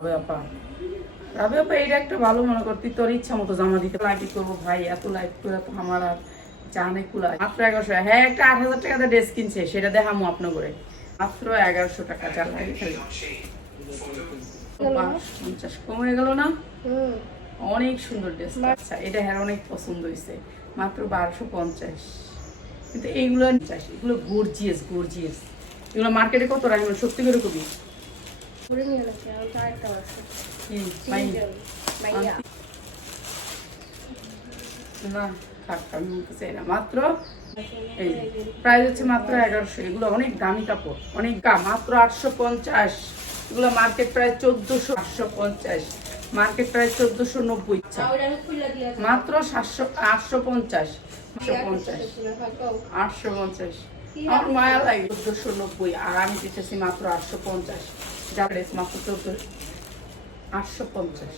তবে আপা। তবে আপা এটা একটা ভালো মনে করতি তোর ইচ্ছা মতো জামা দিতে লাইভ করব ভাই এত লাইভ করে তো আমার আর জানে কুলা। মাত্র এগারোশো হ্যাঁ একটা আট হাজার টাকাতে ড্রেস কিনছে সেটা দেখামো আপনার করে মাত্র এগারোশো টাকা যা লাগে খালি। পঞ্চাশ। কমে গেল না? অনেক সুন্দর ড্রেস। আচ্ছা এটা হ্যাঁ অনেক পছন্দ হয়েছে। মাত্র বারোশো পঞ্চাশ। কিন্তু এইগুলো এগুলো গর্জিয়াস গর্জিয়াস এগুলো মার্কেটে কত রাখবেন? সত্যি করে কবি? মাত্র এই প্রাইস হচ্ছে মাত্র এগারোশো এগুলো অনেক দামি কাপড় অনেক দাম মাত্র আটশো পঞ্চাশ। এগুলো মার্কেট প্রায় চোদ্দোশো আটশো পঞ্চাশ। মার্কেট প্রায় চোদ্দোশো নব্বই মাত্র সাতশো আটশো পঞ্চাশ। আটশো পঞ্চাশ। আটশো পঞ্চাশ। আমার মায়া লাগে। চোদ্দোশো নব্বই আর আমি দিতেছি মাত্র আটশো পঞ্চাশ। যা ড্রেস মাত্র চোদ্দ আটশো পঞ্চাশ।